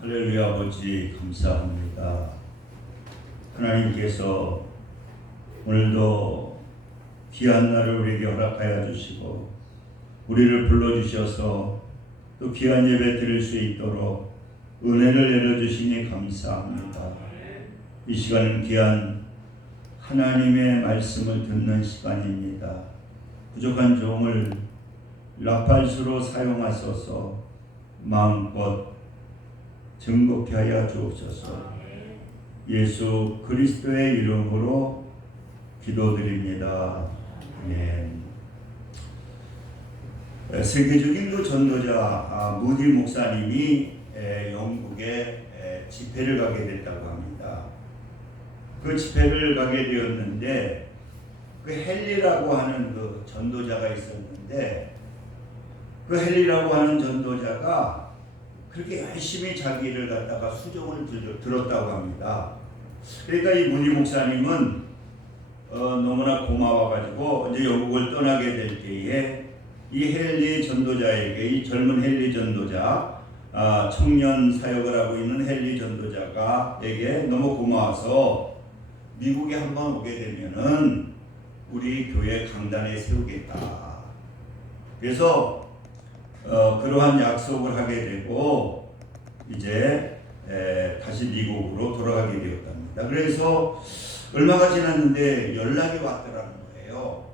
할렐루야. 아버지 감사합니다. 하나님께서 오늘도 귀한 날을 우리에게 허락하여 주시고 우리를 불러주셔서 또 귀한 예배 드릴 수 있도록 은혜를 내려주시니 감사합니다. 이 시간은 귀한 하나님의 말씀을 듣는 시간입니다. 부족한 종을 라팔수로 사용하소서 마음껏 증거케 하여 주옵소서. 예수 그리스도의 이름으로 기도드립니다. 아멘. 세계적인 그 전도자 무디 목사님이 영국에 집회를 가게 됐다고 합니다. 그 집회를 가게 되었는데 그 헨리라고 하는 그 전도자가 있었는데 그 헨리라고 하는 전도자가 그렇게 열심히 자기를 갖다가 수종을 들었다고 합니다. 그러니까 이 무디 목사님은 너무나 고마워가지고 이제 영국을 떠나게 될 때에 이 헨리 전도자에게, 이 젊은 헨리 전도자, 청년 사역을 하고 있는 헨리 전도자가에게 너무 고마워서 미국에 한번 오게 되면은 우리 교회 강단에 세우겠다. 그래서 그러한 약속을 하게 되고 이제 다시 미국으로 돌아가게 되었답니다. 그래서 얼마가 지났는데 연락이 왔더라는 거예요.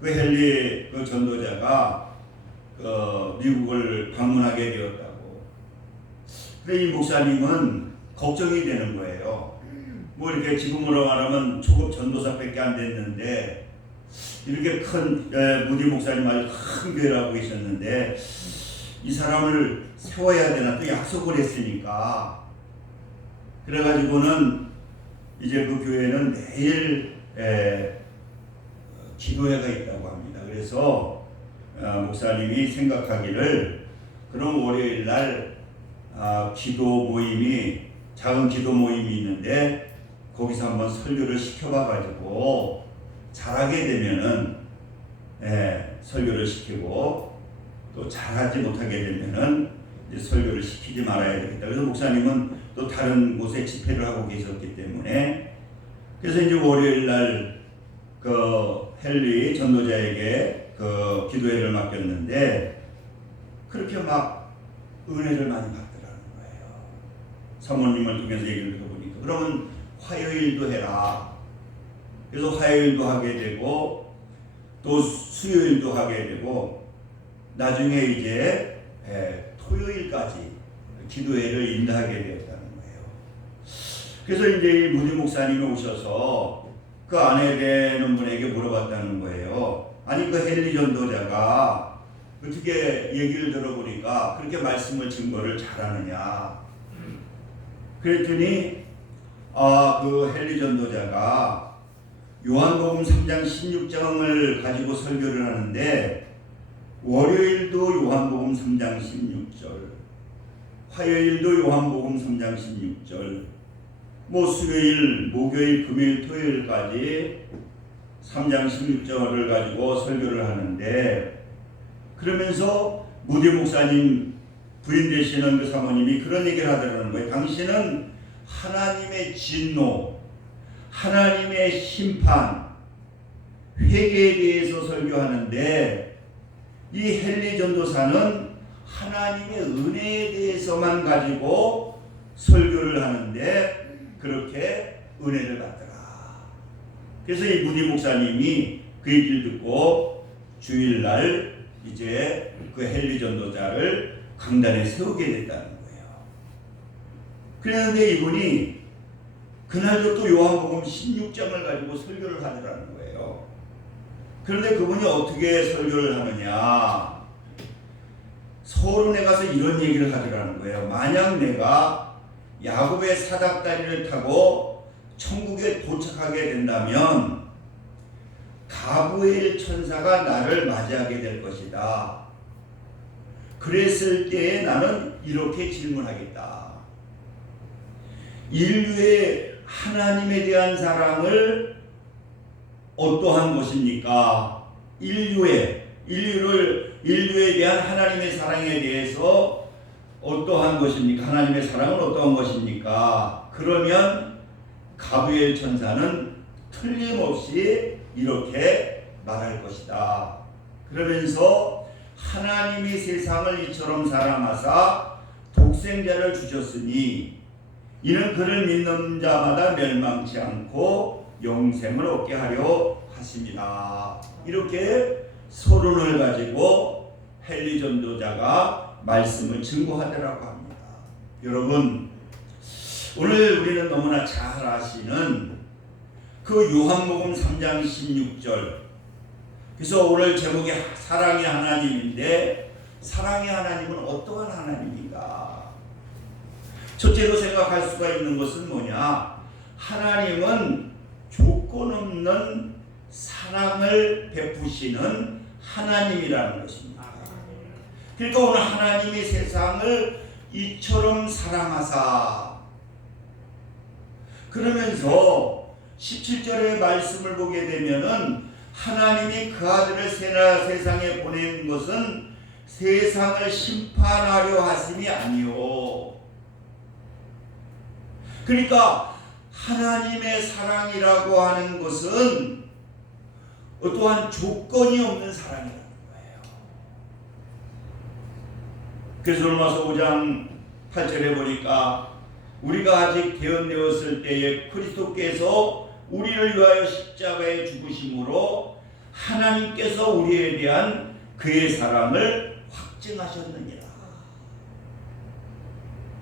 그 헨리 그 전도자가 미국을 방문하게 되었다고. 근데 이 목사님은 걱정이 되는 거예요. 뭐 이렇게 지금으로 말하면 초급 전도사밖에 안 됐는데 이렇게 큰 무디 목사님 아주 큰 교회를 하고 계셨는데 이 사람을 세워야 되나, 또 약속을 했으니까. 그래가지고는 이제 그 교회는 매일 기도회가 있다고 합니다. 그래서 목사님이 생각하기를 그럼 월요일 날 기도 모임이, 작은 기도 모임이 있는데 거기서 한번 설교를 시켜봐가지고 잘하게 되면은 설교를 시키고 또 잘하지 못하게 되면은 이제 설교를 시키지 말아야 되겠다. 그래서 목사님은 또 다른 곳에 집회를 하고 계셨기 때문에 그래서 이제 월요일 날 그 헨리 전도자에게 그 기도회를 맡겼는데 그렇게 막 은혜를 많이 받더라는 거예요. 사모님을 통해서 얘기를 들어보니까 그러면 화요일도 해라. 그래서 화요일도 하게 되고 또 수요일도 하게 되고 나중에 이제 토요일까지 기도회를 인도하게 되었다는 거예요. 그래서 이제 이 무디 목사님이 오셔서 그 아내 되는 분에게 물어봤다는 거예요. 아니 그 헨리 전도자가 어떻게 얘기를 들어보니까 그렇게 말씀을 증거를 잘하느냐. 그랬더니 그 헨리 전도자가 요한복음 3장 16장을 가지고 설교를 하는데 월요일도 요한복음 3장 16절, 화요일도 요한복음 3장 16절, 뭐 수요일, 목요일, 금요일, 토요일까지 3장 16절을 가지고 설교를 하는데 그러면서 무디 목사님 부인 되시는 그 사모님이 그런 얘기를 하더라는 거예요. 당신은 하나님의 진노, 하나님의 심판, 회개에 대해서 설교하는데 이 헨리 전도사는 하나님의 은혜에 대해서만 가지고 설교를 하는데 그렇게 은혜를 받더라. 그래서 이 무디 목사님이 그 얘기를 듣고 주일날 이제 그 헨리 전도자를 강단에 세우게 됐다는 거예요. 그런데 이분이 그날도 또 요한복음 16장을 가지고 설교를 하더라는 거예요. 그런데 그분이 어떻게 설교를 하느냐. 서론에 가서 이런 얘기를 하더라는 거예요. 만약 내가 야곱의 사닥다리를 타고 천국에 도착하게 된다면 가브리엘 천사가 나를 맞이하게 될 것이다. 그랬을 때에 나는 이렇게 질문하겠다. 인류의 하나님에 대한 사랑을 어떠한 것입니까? 인류에 대한 하나님의 사랑에 대해서 어떠한 것입니까? 하나님의 사랑은 어떠한 것입니까? 그러면 가브리엘 천사는 틀림없이 이렇게 말할 것이다. 그러면서 하나님이 세상을 이처럼 사랑하사 독생자를 주셨으니 이는 그를 믿는 자마다 멸망치 않고 영생을 얻게 하려 하십니다. 이렇게 서론을 가지고 헨리 전도자가 말씀을 증거하더라고 합니다. 여러분, 오늘 우리는 너무나 잘 아시는 그 요한복음 3장 16절, 그래서 오늘 제목이 사랑의 하나님인데, 사랑의 하나님은 어떠한 하나님인가? 첫째로 생각할 수가 있는 것은 뭐냐? 하나님은 조건 없는 사랑을 베푸시는 하나님이라는 것입니다. 그러니까 오늘 하나님이 세상을 이처럼 사랑하사, 그러면서 17절의 말씀을 보게 되면은 하나님이 그 아들을 세상에 보낸 것은 세상을 심판하려 하심이 아니요. 그러니까 하나님의 사랑이라고 하는 것은 어떠한 조건이 없는 사랑이라는 거예요. 그래서 로마서 5장 8절에 보니까 우리가 아직 대언되었을 때에 그리스도께서 우리를 위하여 십자가에 죽으심으로 하나님께서 우리에 대한 그의 사랑을 확증하셨느니라.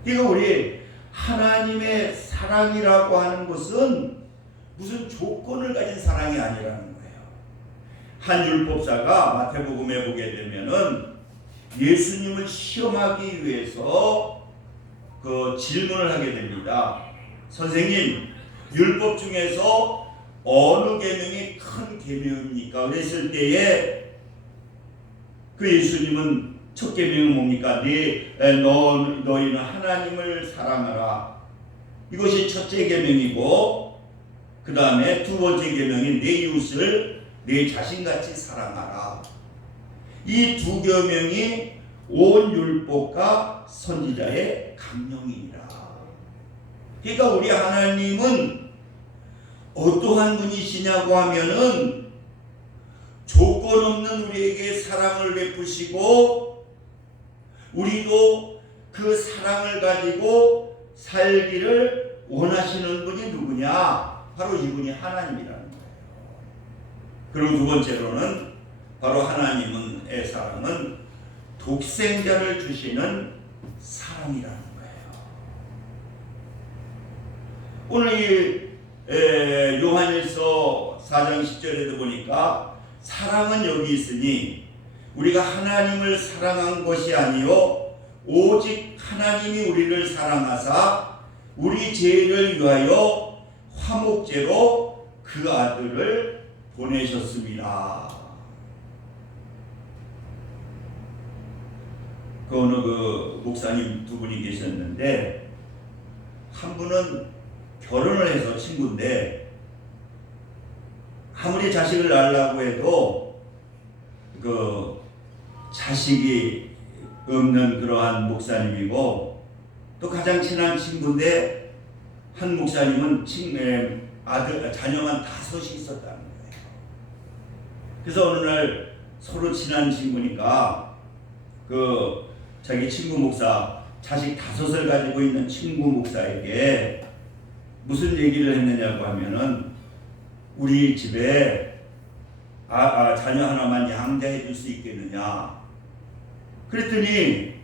이거 우리 하나님의 사랑이라고 하는 것은 무슨 조건을 가진 사랑이 아니라는 거예요. 한 율법사가 마태복음에 보게 되면은 예수님을 시험하기 위해서 그 질문을 하게 됩니다. 선생님, 율법 중에서 어느 계명이 큰 계명입니까? 그랬을 때에 그 예수님은 첫 계명은 뭡니까? 너희는 하나님을 사랑하라. 이것이 첫째 계명이고, 그 다음에 두 번째 계명인 내 이웃을 내 자신같이 사랑하라. 이 두 계명이 온 율법과 선지자의 강령이니라. 그러니까 우리 하나님은 어떠한 분이시냐고 하면은 조건 없는 우리에게 사랑을 베푸시고 우리도 그 사랑을 가지고 살기를 원하시는 분이 누구냐? 바로 이분이 하나님이라는 거예요. 그리고 두 번째로는 바로 하나님의 사랑은 독생자를 주시는 사랑이라는 거예요. 오늘 이 요한일서 4장 10절에도 보니까 사랑은 여기 있으니 우리가 하나님을 사랑한 것이 아니요 오직 하나님이 우리를 사랑하사 우리 죄를 위하여 화목제로 그 아들을 보내셨습니다. 그 어느 목사님 두 분이 계셨는데, 한 분은 결혼을 해서 친구인데 아무리 자식을 낳으려고 해도 그 자식이 없는 그러한 목사님이고, 또 가장 친한 친구인데 한 목사님은 자녀만 5이 있었다는 거예요. 그래서 어느 날 서로 친한 친구니까 그 자기 친구 목사, 자식 5을 가지고 있는 친구 목사에게 무슨 얘기를 했느냐고 하면은 우리 집에 자녀 하나만 양자해 줄 수 있겠느냐. 그랬더니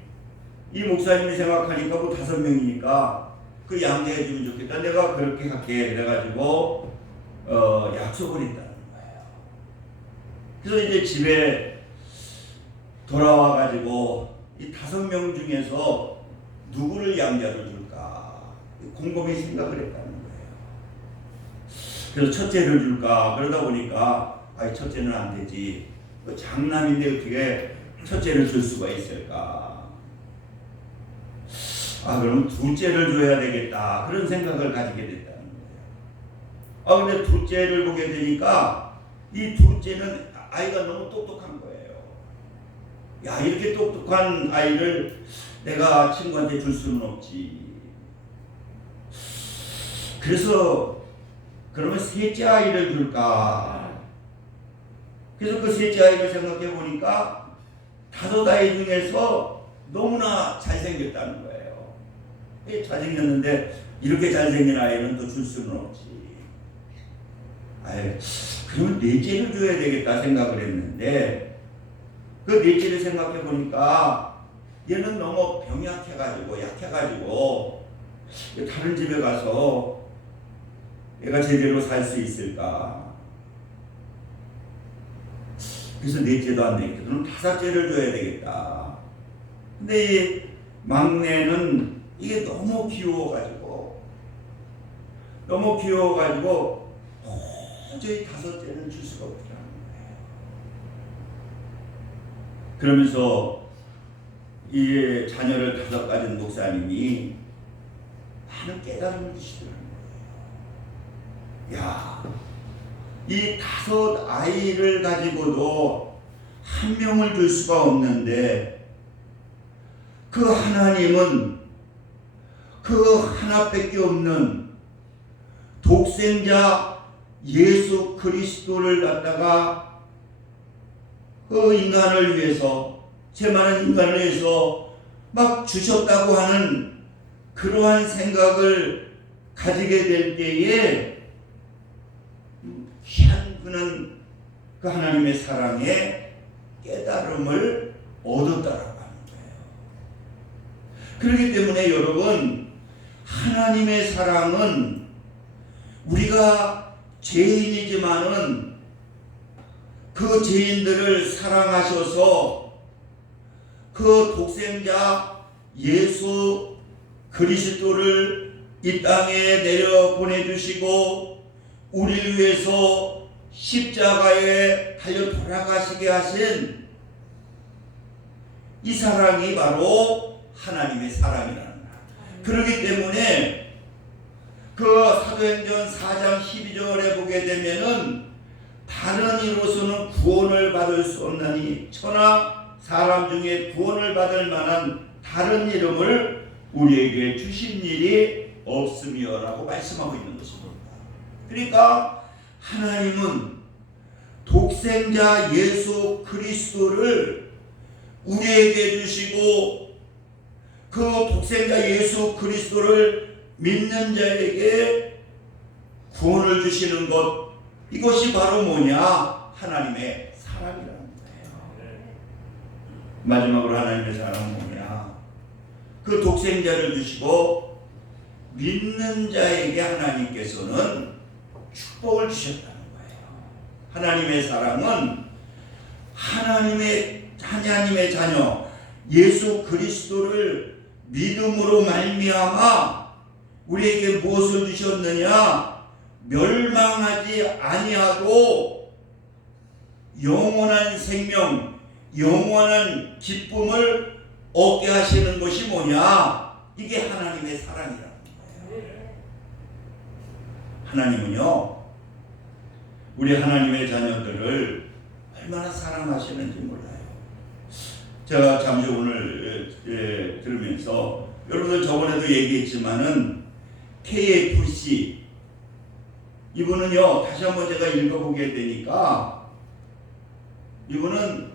이 목사님이 생각하니까 뭐 5명이니까 그 양자해 주면 좋겠다. 내가 그렇게 할게. 그래가지고 약속을 했다는 거예요. 그래서 이제 집에 돌아와가지고 이 5명 중에서 누구를 양자로 줄까 곰곰이 생각을 했다는 거예요. 그래서 첫째를 줄까 그러다 보니까 첫째는 안 되지. 장남인데 어떻게 첫째를 줄 수가 있을까? 그럼 둘째를 줘야 되겠다. 그런 생각을 가지게 됐다는 거예요. 근데 둘째를 보게 되니까 이 둘째는 아이가 너무 똑똑한 거예요. 야, 이렇게 똑똑한 아이를 내가 친구한테 줄 수는 없지. 그래서 그러면 셋째 아이를 줄까? 그래서 그 셋째 아이를 생각해 보니까 5아이 중에서 너무나 잘생겼다는 거예요. 잘생겼는데 이렇게 잘생긴 아이는 또 줄 수는 없지. 아유, 그러면 넷째를 줘야 되겠다 생각을 했는데, 그 넷째를 생각해 보니까 얘는 너무 병약해가지고 약해가지고 다른 집에 가서 얘가 제대로 살 수 있을까? 그래서 넷째도 안 되겠다. 그럼 5째를 줘야 되겠다. 근데 이 막내는 이게 너무 귀여워가지고 도저히 5째는 줄 수가 없더라는 거예요. 그러면서 이 자녀를 5 가진 목사님이 많은 깨달음을 주시더라는 거예요. 야, 이 5아이를 가지고도 한 명을 줄 수가 없는데 그 하나님은 그 하나밖에 없는 독생자 예수 그리스도를 갖다가 그 인간을 위해서, 죄 많은 인간을 위해서 막 주셨다고 하는 그러한 생각을 가지게 될 때에 귀한 그는 그 하나님의 사랑에 깨달음을 얻었다라고 하는 거예요. 그렇기 때문에 여러분, 하나님의 사랑은 우리가 죄인이지만은 그 죄인들을 사랑하셔서 그 독생자 예수 그리스도를 이 땅에 내려 보내주시고 우리를 위해서 십자가에 달려 돌아가시게 하신 이 사랑이 바로 하나님의 사랑이라는 거예요. 그렇기 때문에 그 사도행전 4장 12절에 보게 되면은 다른 이로서는 구원을 받을 수 없나니 천하 사람 중에 구원을 받을 만한 다른 이름을 우리에게 주신 일이 없으며 라고 말씀하고 있는 것입니다. 그러니까 하나님은 독생자 예수 그리스도를 우리에게 주시고 그 독생자 예수 그리스도를 믿는 자에게 구원을 주시는 것, 이것이 바로 뭐냐? 하나님의 사랑이라는 거예요. 마지막으로 하나님의 사랑은 뭐냐? 그 독생자를 주시고 믿는 자에게 하나님께서는 축복을 주셨다는 거예요. 하나님의 사랑은 하나님의 자녀 예수 그리스도를 믿음으로 말미암아 우리에게 무엇을 주셨느냐? 멸망하지 아니하고 영원한 생명, 영원한 기쁨을 얻게 하시는 것이 뭐냐? 이게 하나님의 사랑이라는 거예요. 하나님은요, 우리 하나님의 자녀들을 얼마나 사랑하시는지 몰라요. 제가 잠시 오늘 들으면서, 여러분들 저번에도 얘기했지만은 KFC 이분은요, 다시 한번 제가 읽어보게 되니까 이분은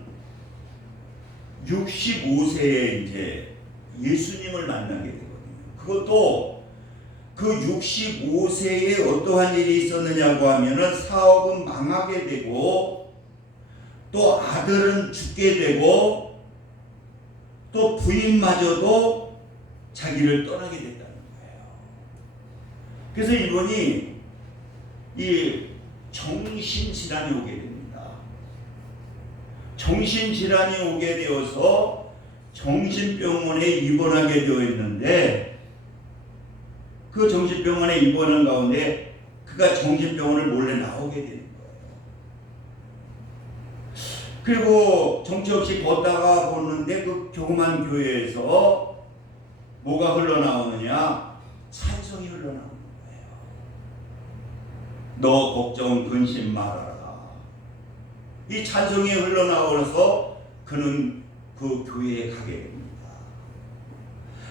65세에 이제 예수님을 만나게 되거든요. 그것도 그 65세에 어떠한 일이 있었느냐고 하면은 사업은 망하게 되고 또 아들은 죽게 되고 또 부인마저도 자기를 떠나게 됐다는 거예요. 그래서 이분이 이 정신질환이 오게 됩니다. 정신질환이 오게 되어서 정신병원에 입원하게 되어 있는데 그 정신병원에 입원한 가운데 그가 정신병원을 몰래 나오게 되는 거예요. 그리고 정처 없이 걷다가 보는데 그 조그만 교회에서 뭐가 흘러나오느냐? 찬송이 흘러나오는 거예요. 너 걱정 근심 말아라. 이 찬송이 흘러나오면서 그는 그 교회에 가게 됩니다.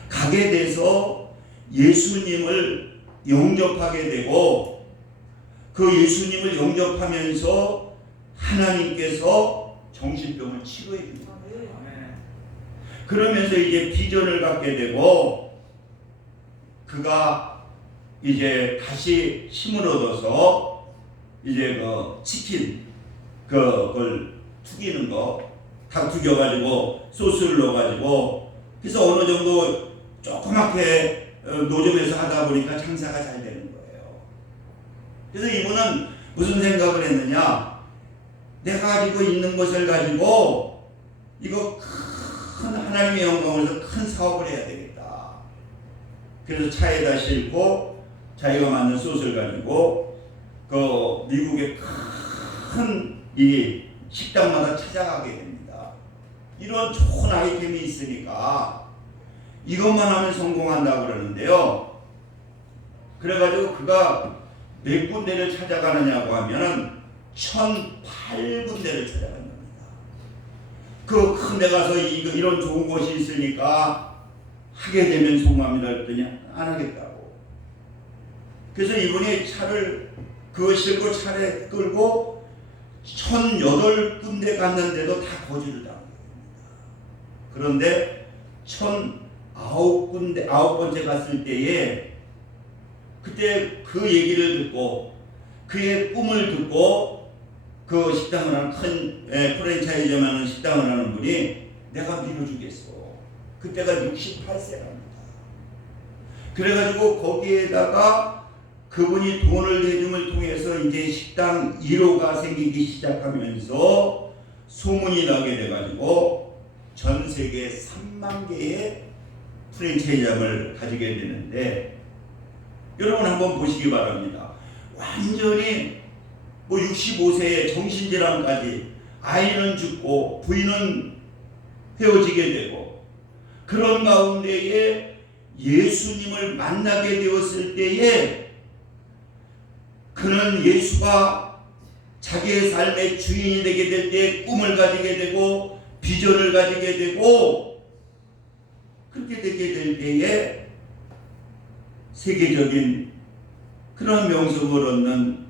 가게 돼서 예수님을 영접하게 되고 그 예수님을 영접하면서 하나님께서 정신병을 치료해 줍니다. 그러면서 이제 비전을 갖게 되고 그가 이제 다시 힘을 얻어서 이제 그 치킨 그걸 튀기는 거 닭 튀겨가지고 소스를 넣어가지고 그래서 어느 정도 조그맣게 노점에서 하다 보니까 장사가 잘 되는 거예요. 그래서 이분은 무슨 생각을 했느냐? 내가 가지고 있는 것을 가지고 이거 큰 하나님의 영광을 위해서 큰 사업을 해야 되겠다. 그래서 차에다 싣고 자기가 만든 소스를 가지고 그 미국의 큰 이 식당마다 찾아가게 됩니다. 이런 좋은 아이템이 있으니까 이것만 하면 성공한다고 그러는데요. 그래가지고 그가 몇 군데를 찾아가느냐고 하면은 1008군데를 찾아간답니다. 그 큰 데 가서 이런 좋은 곳이 있으니까 하게 되면 성공합니다. 그랬더니 안 하겠다고. 그래서 이분이 차를 그거 싣고 차를 끌고 1008군데 갔는데도 다 거절을 당합니다. 그런데 1009군데 9번째 갔을 때에 그때 그 얘기를 듣고 그의 꿈을 듣고 그 식당을 하는 큰 프랜차이즈 하는 식당을 하는 분이 내가 밀어주겠어. 그때가 68세랍니다. 그래가지고 거기에다가 그분이 돈을 내줌을 통해서 이제 식당 1호가 생기기 시작하면서 소문이 나게 돼가지고 전 세계 3만 개의 프랜차이즈점을 가지게 되는데 여러분 한번 보시기 바랍니다. 완전히 뭐 65세에 정신질환까지 아이는 죽고 부인은 헤어지게 되고 그런 가운데에 예수님을 만나게 되었을 때에 그는 예수가 자기의 삶의 주인이 되게 될 때 꿈을 가지게 되고 비전을 가지게 되고 그렇게 되게 될 때에 세계적인 그런 명성을 얻는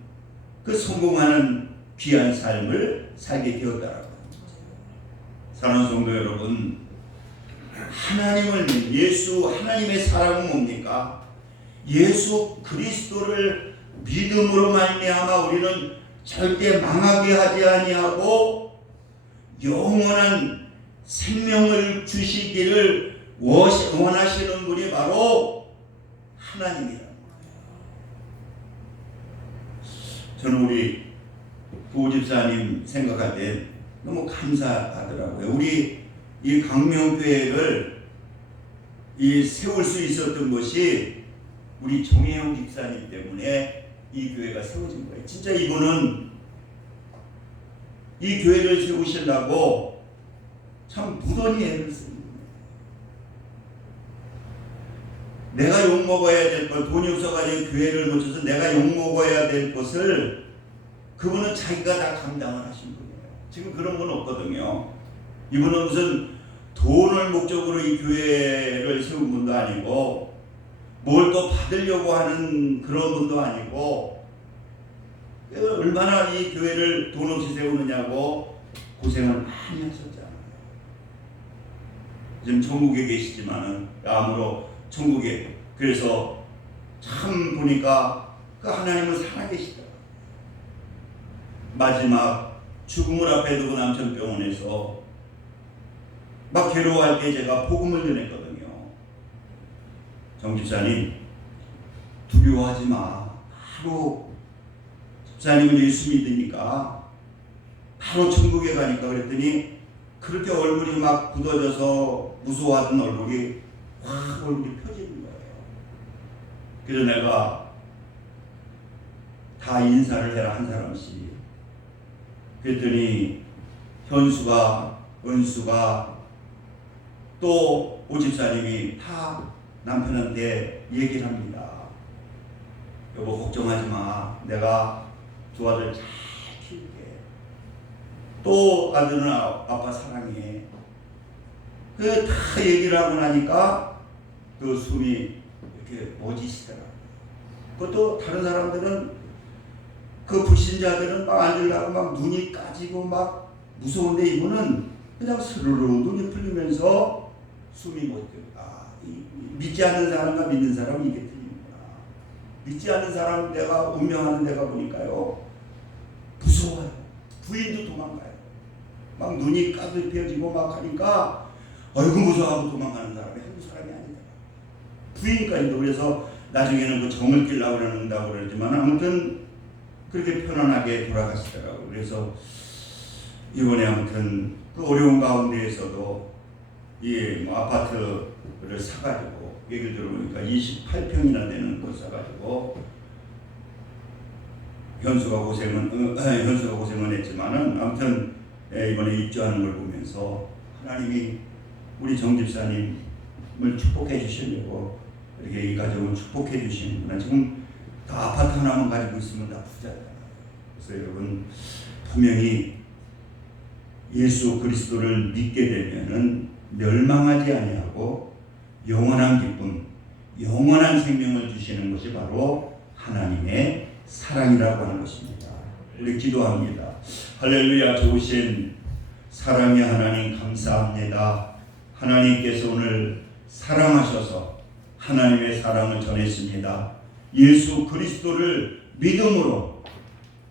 그 성공하는 귀한 삶을 살게 되었다라고 합니다. 사랑하는 성도 여러분, 하나님을 믿는 예수 하나님의 사랑은 뭡니까? 예수 그리스도를 믿음으로 말미암아 우리는 절대 망하게 하지 아니하고 영원한 생명을 주시기를 원하시는 분이 바로 하나님이라는 거예요. 저는 우리 고 집사님 생각할 때 너무 감사하더라고요. 우리 이 강명교회를 세울 수 있었던 것이 우리 정혜영 집사님 때문에 이 교회가 세워진 거예요. 진짜 이분은 이 교회를 세우시려고 참 무던히 애를 쓰는 거예요. 내가 욕먹어야 될 것, 돈이 없어가지고 교회를 못 쳐서 내가 욕먹어야 될 것을 그분은 자기가 다 감당을 하신 분이에요. 지금 그런 건 없거든요. 이분은 무슨 돈을 목적으로 이 교회를 세운 분도 아니고 뭘 또 받으려고 하는 그런 분도 아니고 얼마나 이 교회를 돈 없이 세우느냐고 고생을 많이 하셨잖아요. 지금 천국에 계시지만은 아무로 천국에 그래서 참 보니까 그 하나님은 살아계시더라고요. 마지막 죽음을 앞에 두고 남천병원에서 막 괴로워할 때 제가 복음을 전했거든요. 정 집사님 두려워하지 마. 바로 집사님은 예수 믿으니까 바로 천국에 가니까 그랬더니 그렇게 얼굴이 막 굳어져서 무서워하던 얼굴이 확 얼굴이 펴지는 거예요. 그래서 내가 다 인사를 해라 한 사람씩. 그랬더니 현수가 은수가 또 오 집사님이 다 남편한테 얘기를 합니다. 여보 걱정하지 마. 내가 두 아들 잘 키울게. 또 아들은 아빠 사랑해. 그 다 얘기를 하고 나니까 그 숨이 이렇게 멎으시더라고요. 그것도 다른 사람들은 그 불신자들은 막 앉으려고 막 눈이 까지고 막 무서운데 이분은 그냥 스르르 눈이 풀리면서 숨이 멎더라고요. 믿지 않는 사람과 믿는 사람은 이게 틀립니다. 믿지 않는 사람 내가 운명하는 데가 보니까요 무서워요. 부인도 도망가요. 막 눈이 까들펴지고 막 하니까 아이고 무서워하고 도망가는 사람이 한두 사람이 아니다. 부인까지도. 그래서 나중에는 그 정을 끼려고 그런다고 그러지만 아무튼 그렇게 편안하게 돌아가시더라고요. 그래서 이번에 아무튼 그 어려운 가운데에서도 뭐 아파트를 사가지고 얘기를 들어보니까 28평이나 되는 걸 사가지고 현수가 고생은 했지만은 아무튼 이번에 입주하는 걸 보면서 하나님이 우리 정 집사님을 축복해 주시려고 이렇게 이 가정을 축복해 주시는구나. 지금 다 아파트 하나만 가지고 있으면 다 부자잖아요. 그래서 여러분 분명히 예수 그리스도를 믿게 되면은 멸망하지 아니하고 영원한 기쁨, 영원한 생명을 주시는 것이 바로 하나님의 사랑이라고 하는 것입니다. 우리 기도합니다. 할렐루야. 좋으신 사랑의 하나님 감사합니다. 하나님께서 오늘 사랑하셔서 하나님의 사랑을 전했습니다. 예수 그리스도를 믿음으로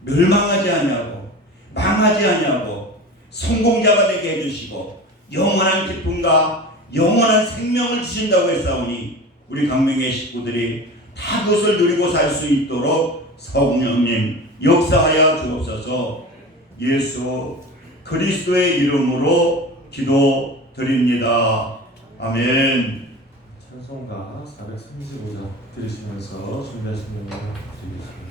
멸망하지 아니하고 망하지 아니하고 성공자가 되게 해주시고 영원한 기쁨과 영원한 생명을 주신다고 했사오니 우리 강명의 식구들이 다 그것을 누리고 살 수 있도록 성령님 역사하여 주옵소서. 예수 그리스도의 이름으로 기도드립니다. 아멘. 찬송가 435장 들으시면서 준비하신 명을 드리겠습니다.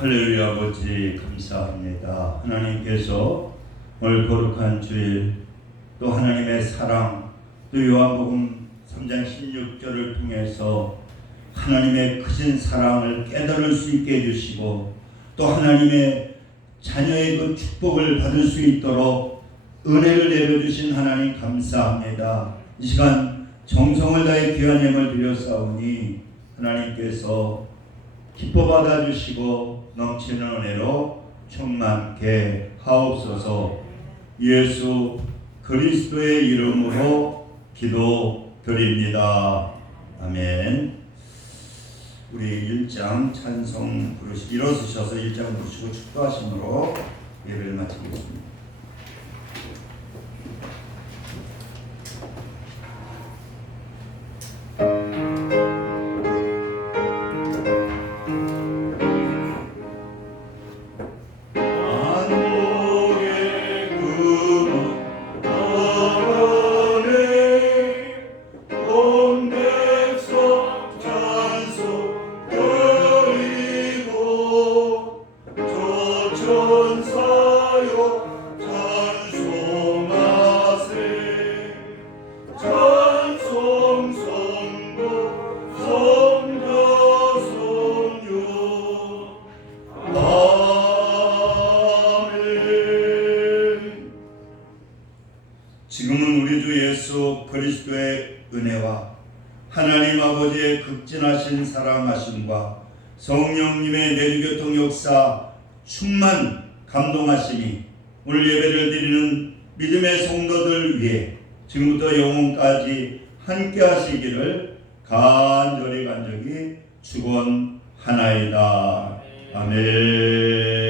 할렐루야. 아버지 감사합니다. 하나님께서 오늘 거룩한 주일 또 하나님의 사랑 또 요한복음 3장 16절을 통해서 하나님의 크신 사랑을 깨달을 수 있게 해주시고 또 하나님의 자녀의 그 축복을 받을 수 있도록 은혜를 내려주신 하나님 감사합니다. 이 시간 정성을 다해 귀한 예물 드렸사오니 하나님께서 기뻐 받아주시고 넘치는 은혜로 충만케 하옵소서. 예수 그리스도의 이름으로 기도드립니다. 아멘. 우리 1장 찬송 부르시 일어서셔서 1장 부르시고 축도하심으로 예배를 마치겠습니다. 지금은 우리 주 예수 그리스도의 은혜와 하나님 아버지의 극진하신 사랑하심과 성령님의 내주교통 역사 충만 감동하심이 오늘 예배를 드리는 믿음의 성도들 위해 지금부터 영원까지 함께 하시기를 간절히 축원하나이다. 아멘.